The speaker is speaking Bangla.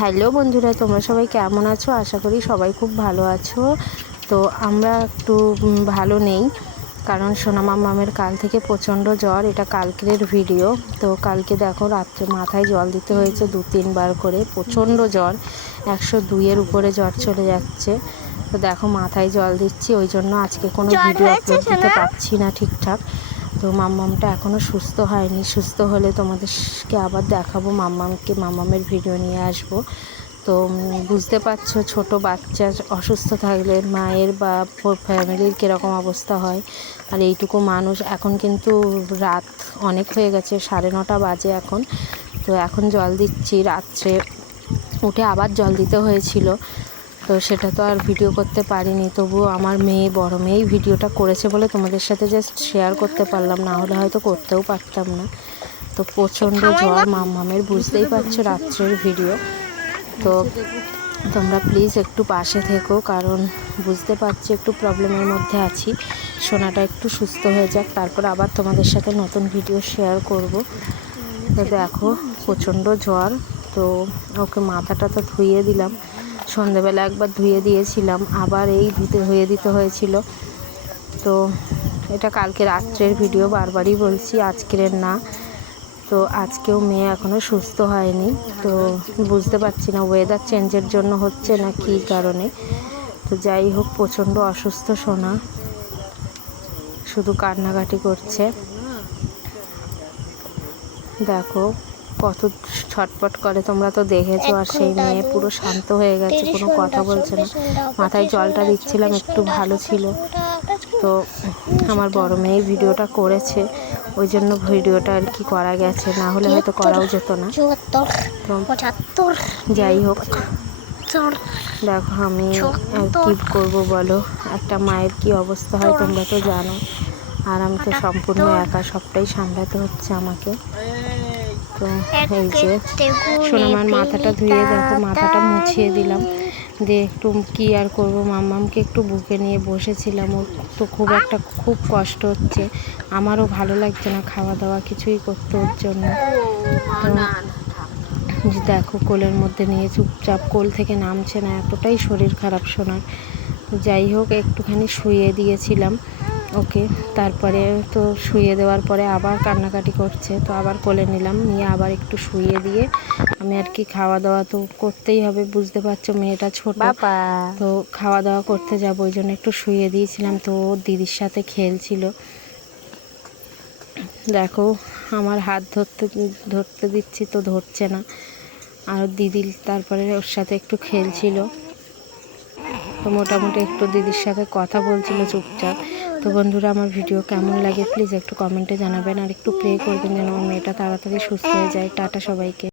হ্যালো বন্ধুরা, তোমরা সবাই কেমন আছো? আশা করি সবাই খুব ভালো আছো। তো আমরা একটু ভালো নেই, কারণ সোনা মামামের কাল থেকে প্রচণ্ড জ্বর। এটা কালকের ভিডিও। তো কালকে দেখো রাত্রে মাথায় জল দিতে হয়েছে 2-3 বার করে। প্রচণ্ড জ্বর, 102-এর উপরে জ্বর চলে যাচ্ছে। তো দেখো মাথায় জল দিচ্ছি, ওই জন্য আজকে কোনো ভিডিও আপলোড দিতে পারছি না ঠিকঠাক। তো মাম্মামটা এখনও সুস্থ হয়নি। সুস্থ হলে তোমাদেরকে আবার দেখাবো মাম্মামকে, মাম্মামের ভিডিও নিয়ে আসব। তো বুঝতে পারছো, ছোট বাচ্চা অসুস্থ থাকলে মায়ের বা ফ্যামিলির কীরকম অবস্থা হয়। আর এইটুকু মানুষ, এখন কিন্তু রাত অনেক হয়ে গেছে, 9:30 বাজে এখন। তো এখন জল দিচ্ছি, রাত্রে উঠে আবার জল দিতে হয়েছিল। তো সেটা তো আর ভিডিও করতে পারিনি, তবুও আমার বড় মেয়েই ভিডিওটা করেছে বলে তোমাদের সাথে জাস্ট শেয়ার করতে পারলাম, না হলে হয়তো করতেও পারতাম না। তো প্রচণ্ড জ্বর মাম্মামের, বুঝতেই পারছো রাত্রের ভিডিও। তো তোমরা প্লিজ একটু পাশে থেকো, কারণ বুঝতে পারছি একটু প্রবলেমের মধ্যে আছি। সোনাটা একটু সুস্থ হয়ে যাক, তারপর আবার তোমাদের সাথে নতুন ভিডিও শেয়ার করব। তো দেখো প্রচণ্ড জ্বর। তো ওকে মাথাটা তো ধুইয়ে দিলাম, সন্ধেবেলা একবার ধুয়ে দিয়েছিলাম, আবার এই ধুয়ে দিতে হয়েছিল। তো এটা কালকে রাত্রের ভিডিও, বারবারই বলছি, আজকের না। তো আজকেও মেয়ে এখনও সুস্থ হয়নি। তো বুঝতে পারছি না ওয়েদার চেঞ্জের জন্য হচ্ছে না কী কারণে। তো যাই হোক, প্রচণ্ড অসুস্থ সোনা, শুধু কান্নাকাটি করছে। দেখো কত ছটপট করে, তোমরা তো দেখেছো। আর সেই মেয়ে পুরো শান্ত হয়ে গেছে, কোনো কথা বলছে না। মাথায় জলটা দিচ্ছিলাম, একটু ভালো ছিল। তো আমার বড় মেয়ে ভিডিওটা করেছে, ওই জন্য ভিডিওটা আর কি করা গেছে, না হলে হয়তো করাও যেত না। তো যাই হোক, দেখো আমি আর কী করবো বলো, একটা মায়ের কি অবস্থা হয় তোমরা তো জানো। আর আমি তো সম্পূর্ণ একা, সবটাই সামলাতে হচ্ছে আমাকে। তো এই যে সোনামার মাথাটা ধুয়ে দেখো, মাথাটা মুছিয়ে দিলাম, দিয়ে একটু কী আর করবো, মাম্মামকে একটু বুকে নিয়ে বসেছিলাম। ওর তো খুব কষ্ট হচ্ছে, আমারও ভালো লাগছে না খাওয়া দাওয়া কিছুই করতে ওর জন্য। তো দেখো কোলের মধ্যে নিয়ে চুপচাপ, কোল থেকে নামছে না, এতটাই শরীর খারাপ সোনার। যাই হোক, একটুখানি শুইয়ে দিয়েছিলাম ওকে। তারপরে তো শুইয়ে দেওয়ার পরে আবার কান্নাকাটি করছে, তো আবার কোলে নিলাম, নিয়ে আবার একটু শুইয়ে দিয়ে আমি আর কি খাওয়া দাওয়া তো করতেই হবে, বুঝতে পারছো মেয়েটা ছোট, তো খাওয়া দাওয়া করতে যাবো, ওই জন্য একটু শুইয়ে দিয়েছিলাম। তো দিদির সাথে খেলছিল, দেখো আমার হাত ধরতে দিচ্ছি তো ধরছে না। আর দিদি তারপরে ওর সাথে একটু খেলছিল, তো মোটামুটি একটু দিদির সাথে কথা বলছিল চুপচাপ। তো বন্ধুরা, আমার ভিডিও কেমন লাগে প্লিজ একটু কমেন্টে জানাবেন, আর একটু প্রে করবেন যেন আমার মেয়েটা তাড়াতাড়ি সুস্থ হয়ে যায়। টাটা সবাইকে।